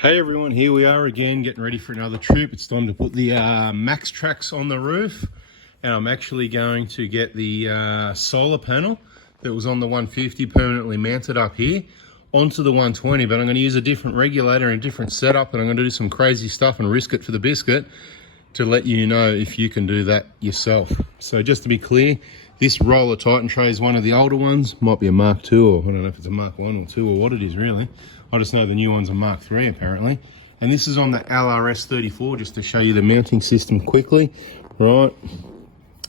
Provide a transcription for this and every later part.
Hey everyone, here we are again getting ready for another trip. It's time to put the Maxtrax on the roof, and I'm actually going to get the solar panel that was on the 150 permanently mounted up here onto the 120, but I'm going to use a different regulator and a different setup, and I'm going to do some crazy stuff and risk it for the biscuit to let you know if you can do that yourself. So just to be clear, this Rola Titan tray is one of the older ones, might be a Mark II, or I don't know if it's a Mark 1 or 2 or what it is really. I just know the new one's a Mark 3 apparently. And this is on the LRS34, just to show you the mounting system quickly, right?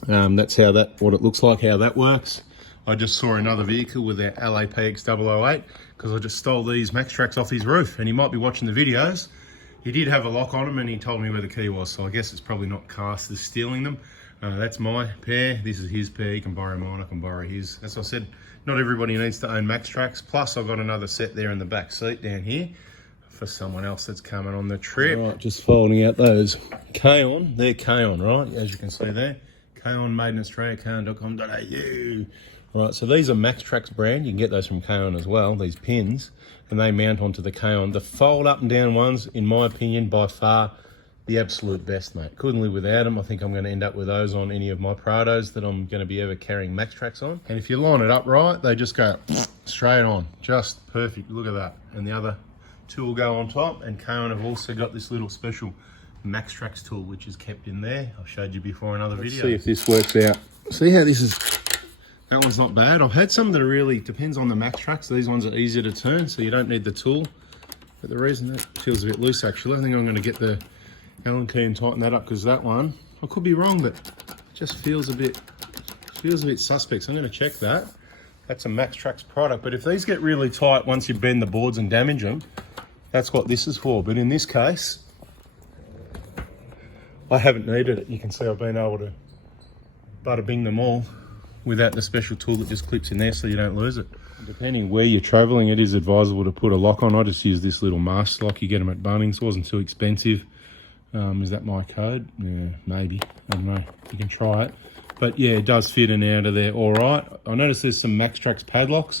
That's how what it looks like, how that works. I just saw another vehicle with their LAPX008 because I just stole these Maxtrax off his roof, and he might be watching the videos. He did have a lock on him and he told me where the key was, so I guess it's probably not cast as stealing them. That's my pair, this is his pair, you can borrow mine, I can borrow his. As I said, not everybody needs to own Maxtrax. Plus I've got another set there in the back seat down here for someone else that's coming on the trip. Right, just folding out those K-On, they're K-On, right? As you can see there, K-On made in Australia, K-On.com.au. Right, so these are Maxtrax brand, you can get those from K-On as well, these pins, and they mount onto the K-On. The fold up and down ones, in my opinion, by far, the absolute best, mate. Couldn't live without them. I think I'm going to end up with those on any of my Prados that I'm going to be ever carrying Maxtrax on. And if you line it up right, they just go straight on. Just perfect. Look at that. And the other two will go on top. And K-On have also got this little special Maxtrax tool, which is kept in there. I've showed you before in other videos. See if this works out. See how this is... That one's not bad. I've had some that are really... Depends on the Maxtrax. These ones are easier to turn, so you don't need the tool. But the reason that feels a bit loose, actually, I think I'm going to get the Allen key and tighten that up, because that one, I could be wrong, but it just feels a bit suspect. So I'm going to check that. That's a Maxtrax product. But if these get really tight once you bend the boards and damage them, that's what this is for. But in this case, I haven't needed it. You can see I've been able to bada bing them all without the special tool that just clips in there so you don't lose it. Depending where you're traveling, it is advisable to put a lock on. I just use this little mask lock. You get them at Bunnings. It wasn't too expensive. Is that my code? Yeah, maybe. I don't know. You can try it. But yeah, it does fit in and out of there all right. I noticed there's some Maxtrax padlocks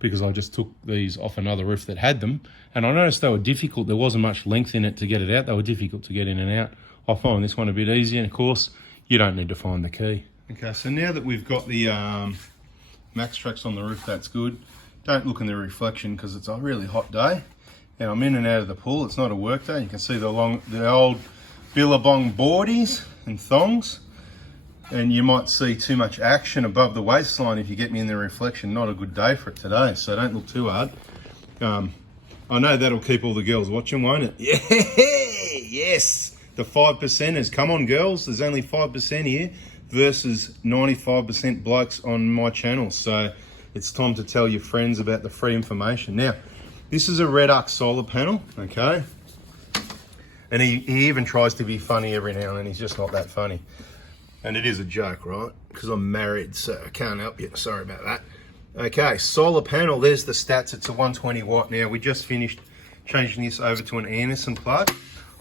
because I just took these off another roof that had them. And I noticed they were difficult. There wasn't much length in it to get it out. They were difficult to get in and out. I find this one a bit easier. And of course, you don't need to find the key. Okay, so now that we've got the Maxtrax on the roof, that's good. Don't look in the reflection because it's a really hot day. And I'm in and out of the pool. It's not a work day. You can see the old billabong boardies and thongs. And you might see too much action above the waistline if you get me in the reflection. Not a good day for it today, so don't look too hard. I know that'll keep all the girls watching, won't it? Yeah, yes. The 5%ers. Come on, girls. There's only 5% here versus 95% blokes on my channel. So it's time to tell your friends about the free information. Now, this is a Redarc solar panel, okay? And he even tries to be funny every now and then. He's just not that funny. And it is a joke, right? Because I'm married, so I can't help you. Sorry about that. Okay, solar panel, there's the stats. It's a 120 watt. Now, we just finished changing this over to an Anderson plug.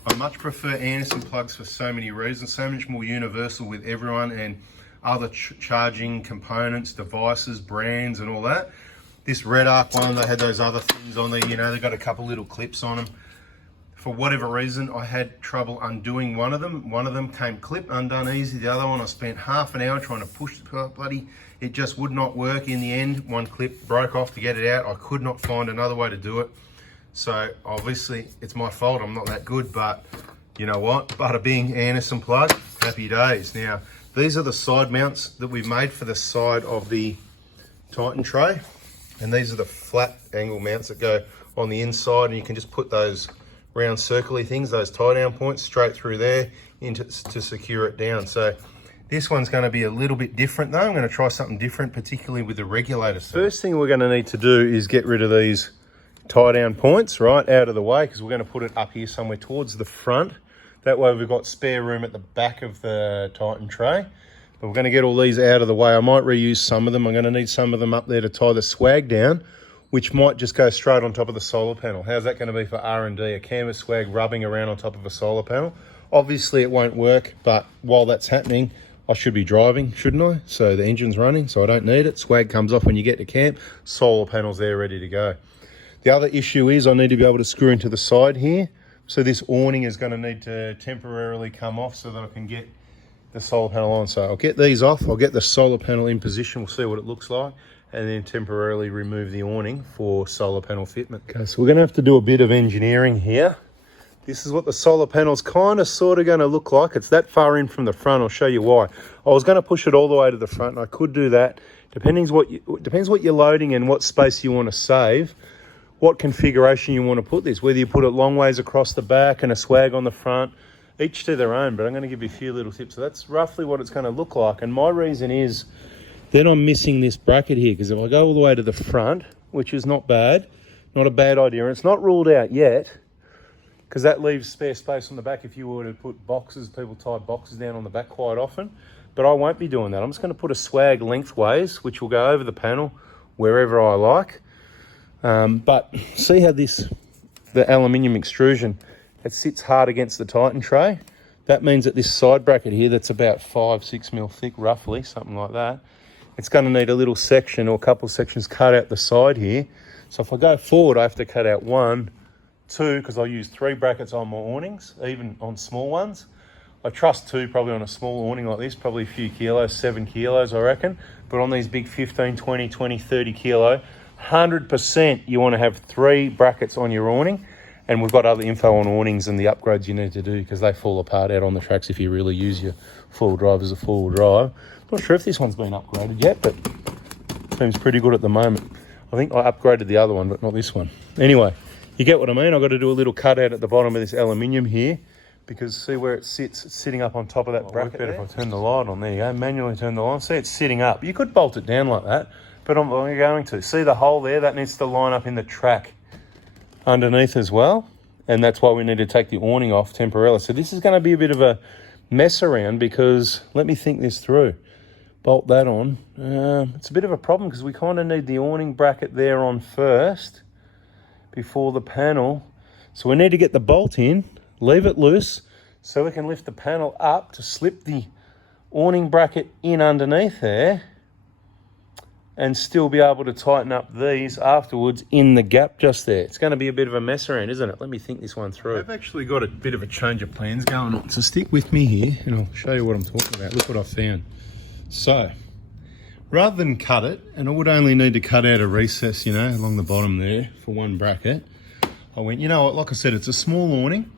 I much prefer Anderson plugs for so many reasons. So much more universal with everyone and other charging components, devices, brands, and all that. This Redarc one, they had those other things on there, you know, they got a couple little clips on them. For whatever reason, I had trouble undoing one of them. One of them came clipped, undone easy. The other one, I spent half an hour trying to push the bloody, it just would not work. In the end, one clip broke off to get it out. I could not find another way to do it. So obviously it's my fault, I'm not that good, but you know what? Bada bing, Anderson plug, happy days. Now, these are the side mounts that we've made for the side of the Titan tray. And these are the flat angle mounts that go on the inside, and you can just put those round circly things, those tie down points, straight through there to secure it down. So this one's going to be a little bit different though. I'm going to try something different, particularly with the regulator. First thing we're going to need to do is get rid of these tie down points right out of the way, because we're going to put it up here somewhere towards the front. That way we've got spare room at the back of the Titan tray. But we're going to get all these out of the way. I might reuse some of them. I'm going to need some of them up there to tie the swag down, which might just go straight on top of the solar panel. How's that going to be for R&D? A canvas swag rubbing around on top of a solar panel? Obviously it won't work, but while that's happening, I should be driving, shouldn't I? So the engine's running, so I don't need it. Swag comes off when you get to camp. Solar panel's there ready to go. The other issue is I need to be able to screw into the side here. So this awning is going to need to temporarily come off so that I can get the solar panel on. So I'll get these off, I'll get the solar panel in position, we'll see what it looks like, and then temporarily remove the awning for solar panel fitment. Okay, so we're going to have to do a bit of engineering here. This is what the solar panel's kind of sort of going to look like. It's that far in from the front. I'll show you why. I was going to push it all the way to the front, and I could do that. Depends what you're loading and what space you want to save, what configuration you want to put this, whether you put it long ways across the back and a swag on the front, each to their own, but I'm going to give you a few little tips. So that's roughly what it's going to look like. And my reason is then I'm missing this bracket here, because if I go all the way to the front, which is not bad, not a bad idea, and it's not ruled out yet, because that leaves spare space on the back if you were to put boxes. People tie boxes down on the back quite often, but I won't be doing that. I'm just going to put a swag lengthways, which will go over the panel wherever I like. But see how the aluminium extrusion, it sits hard against the Titan tray. That means that this side bracket here, that's about 5-6 mil thick, roughly, something like that, it's going to need a little section or a couple of sections cut out the side here. So if I go forward, I have to cut out 1, 2, because I use 3 brackets on my awnings, even on small ones. I trust 2 probably on a small awning like this, probably a few kilos, 7 kilos I reckon. But on these big 15, 20, 30 kilo, 100% you want to have 3 brackets on your awning. And we've got other info on awnings and the upgrades you need to do, because they fall apart out on the tracks if you really use your four-wheel drive as a four-wheel drive. Not sure if this one's been upgraded yet, but seems pretty good at the moment. I think I upgraded the other one, but not this one. Anyway, you get what I mean. I've got to do a little cutout at the bottom of this aluminium here, because see where it sits? It's sitting up on top of that bracket. If I turn the light on, there you go, manually turn the light on. See, it's sitting up. You could bolt it down like that, but I'm not going to. See the hole there? That needs to line up in the track underneath as well, and that's why we need to take the awning off temporarily. So this is going to be a bit of a mess around, because let me think this through. Bolt that on. It's a bit of a problem, because we kind of need the awning bracket there on first before the panel. So we need to get the bolt in, leave it loose, so we can lift the panel up to slip the awning bracket in underneath there, and still be able to tighten up these afterwards in the gap just there. It's going to be a bit of a mess around, isn't it? Let me think this one through. I've actually got a bit of a change of plans going on, so stick with me here and I'll show you what I'm talking about. Look what I found. So, rather than cut it, and I would only need to cut out a recess, you know, along the bottom there for 1 bracket, I went, you know what, like I said, it's a small awning.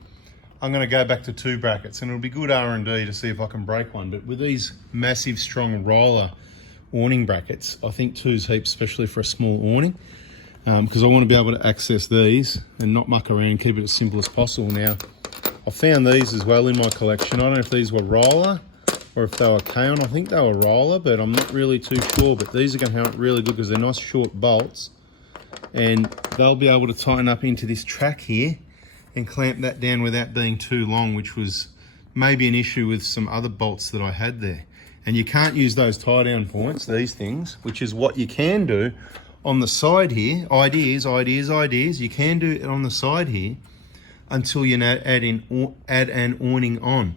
I'm going to go back to 2 brackets, and it'll be good R&D to see if I can break one. But with these massive, strong Rola awning brackets, I think 2's heaps, especially for a small awning, because I want to be able to access these and not muck around, keep it as simple as possible. Now, I found these as well in my collection. I don't know if these were Rola or if they were Kaon. I think they were Rola, but I'm not really too sure. But these are going to help really good, because they're nice short bolts, and they'll be able to tighten up into this track here and clamp that down without being too long, which was maybe an issue with some other bolts that I had there. And you can't use those tie down points, these things, which is what you can do on the side here. Ideas. You can do it on the side here until you add an awning on.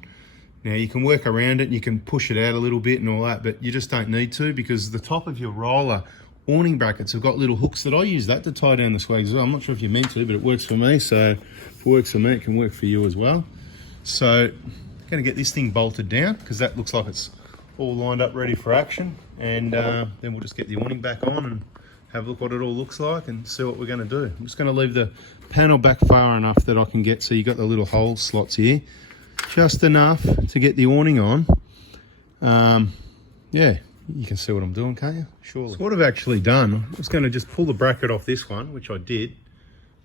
Now you can work around it, and you can push it out a little bit and all that, but you just don't need to, because the top of your Rola awning brackets have got little hooks that I use that to tie down the swags as well. I'm not sure if you're meant to, but it works for me. So if it works for me, it can work for you as well. So I'm going to get this thing bolted down, because that looks like it's all lined up ready for action, and then we'll just get the awning back on and have a look what it all looks like and see what we're going to do. I'm just going to leave the panel back far enough that I can get, so you got the little hole slots here, just enough to get the awning on. Yeah, you can see what I'm doing, can't you? Surely. So what I've actually done, I was going to just pull the bracket off this one, which I did,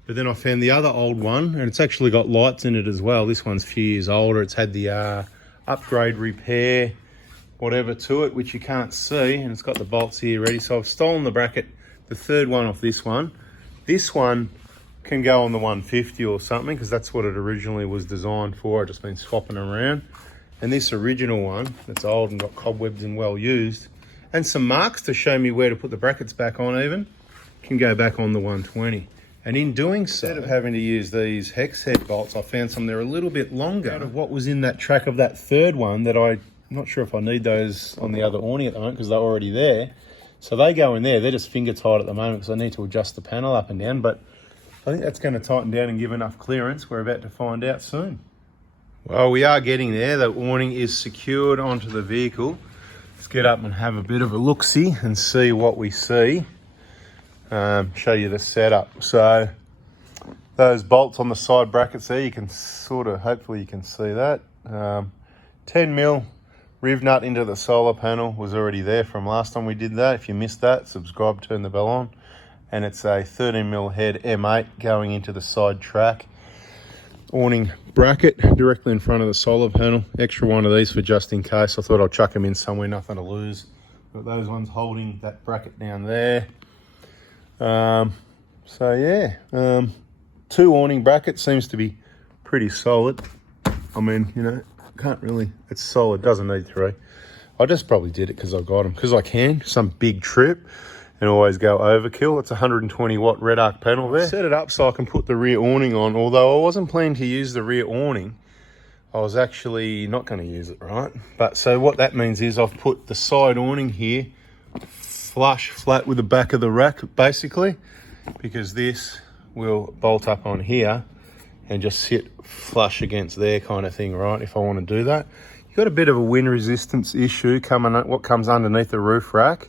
but then I found the other old one, and it's actually got lights in it as well. This one's a few years older. It's had the upgrade, repair, whatever to it, which you can't see, and it's got the bolts here ready. So I've stolen the bracket, the 3rd one off this one. This one can go on the 150 or something, because that's what it originally was designed for. I've just been swapping around. And this original one, that's old and got cobwebs and well used, and some marks to show me where to put the brackets back on even, can go back on the 120. And in doing so, instead of having to use these hex head bolts, I found some they're a little bit longer out of what was in that track of that 3rd one, that I'm not sure if I need those on the other awning at the moment, because they're already there. So they go in there. They're just finger tight at the moment, because I need to adjust the panel up and down. But I think that's going to tighten down and give enough clearance. We're about to find out soon. Well, we are getting there. The awning is secured onto the vehicle. Let's get up and have a bit of a look-see and see what we see. Show you the setup. So those bolts on the side brackets there, you can hopefully you can see that. 10mm riv nut into the solar panel was already there from last time we did that. If you missed that, subscribe, turn the bell on. And it's a 13mm head M8 going into the side track. Awning bracket directly in front of the solar panel. Extra one of these for just in case. I thought I'd chuck them in somewhere, nothing to lose. Got those ones holding that bracket down there. So yeah, 2 awning brackets seems to be pretty solid. I mean, you know, can't really, it's solid, doesn't need 3. I just probably did it because I got them, because I can, some big trip and always go overkill. It's a 120 watt Redarc panel there. Set it up so I can put the rear awning on, although I wasn't planning to use the rear awning. I was actually not going to use it, right? But so what that means is I've put the side awning here flush flat with the back of the rack basically, because this will bolt up on here and just sit flush against there kind of thing, right? If I want to do that. You've got a bit of a wind resistance issue coming up, what comes underneath the roof rack.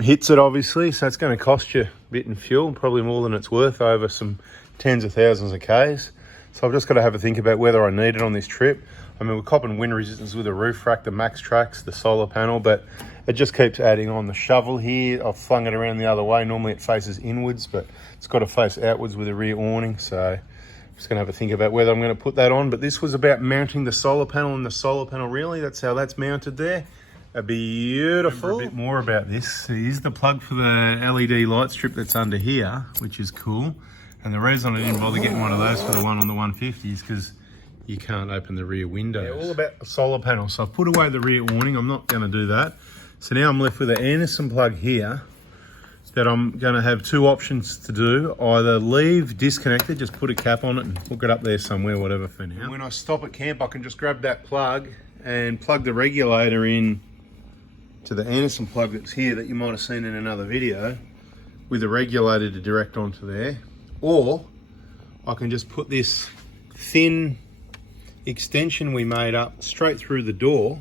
Hits it obviously, so it's going to cost you a bit in fuel, probably more than it's worth over some tens of thousands of Ks. So I've just got to have a think about whether I need it on this trip. I mean, we're copping wind resistance with the roof rack, the Maxtrax, the solar panel, but it just keeps adding on. The shovel here, I've flung it around the other way. Normally it faces inwards, but it's got to face outwards with the rear awning. So I'm just going to have a think about whether I'm going to put that on. But this was about mounting the solar panel, and the solar panel really, that's how that's mounted there. A beautiful. Remember a bit more about this. Here's the plug for the LED light strip that's under here, which is cool. And the reason I didn't bother getting one of those for the one on the 150 is because you can't open the rear windows. Yeah, all about the solar panel. So I've put away the rear awning. I'm not going to do that. So now I'm left with an Anderson plug here that I'm going to have 2 options to do. Either leave disconnected, just put a cap on it and hook it up there somewhere, whatever for now. And when I stop at camp, I can just grab that plug and plug the regulator in to the Anderson plug that's here that you might have seen in another video, with the regulator to direct onto there. Or I can just put this thin extension we made up straight through the door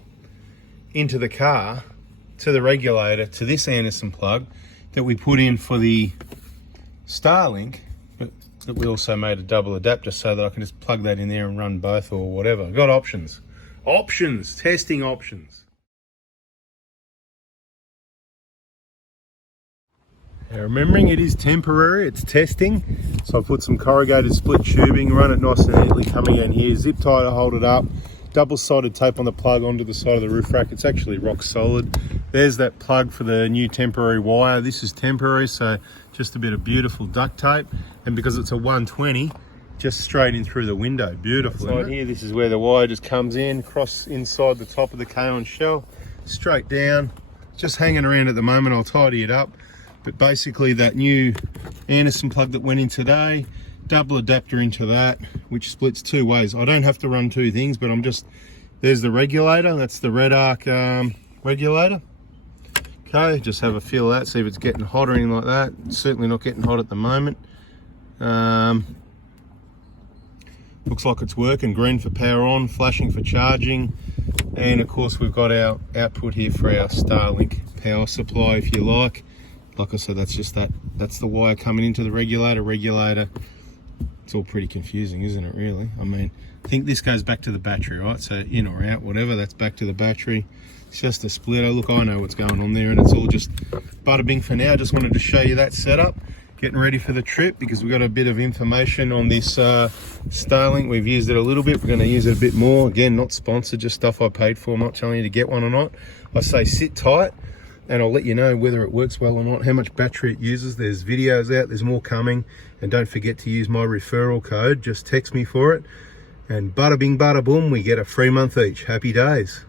into the car to the regulator to this Anderson plug that we put in for the Starlink, but that we also made a double adapter so that I can just plug that in there and run both or whatever. Got options. Options, testing options. Now remembering it is temporary, it's testing. So I put some corrugated split tubing, run it nice and neatly coming in here, zip tie to hold it up, double-sided tape on the plug onto the side of the roof rack. It's actually rock solid. There's that plug for the new temporary wire. This is temporary, so just a bit of beautiful duct tape. And because it's a 120, just straight in through the window. Beautiful. Right here, this is where the wire just comes in, across inside the top of the K-on shell, straight down. Just hanging around at the moment, I'll tidy it up. But basically that new Anderson plug that went in today, double adapter into that, which splits 2 ways. I don't have to run 2 things, but there's the regulator, that's the Redarc regulator. Okay, just have a feel of that, see if it's getting hot or anything like that. It's certainly not getting hot at the moment. Looks like it's working, green for power on, flashing for charging. And of course we've got our output here for our Starlink power supply, if you like. Like I said, that's the wire coming into the regulator. It's all pretty confusing, isn't it, really? I mean, I think this goes back to the battery, right? So in or out, whatever, that's back to the battery. It's just a splitter. Look, I know what's going on there, and it's all just bada bing for now. Just wanted to show you that setup. Getting ready for the trip because we've got a bit of information on this Starlink. We've used it a little bit. We're going to use it a bit more. Again, not sponsored, just stuff I paid for. I'm not telling you to get one or not. I say sit tight, and I'll let you know whether it works well or not, how much battery it uses. There's videos out, there's more coming. And don't forget to use my referral code. Just text me for it. And bada bing, bada boom, we get a free month each. Happy days.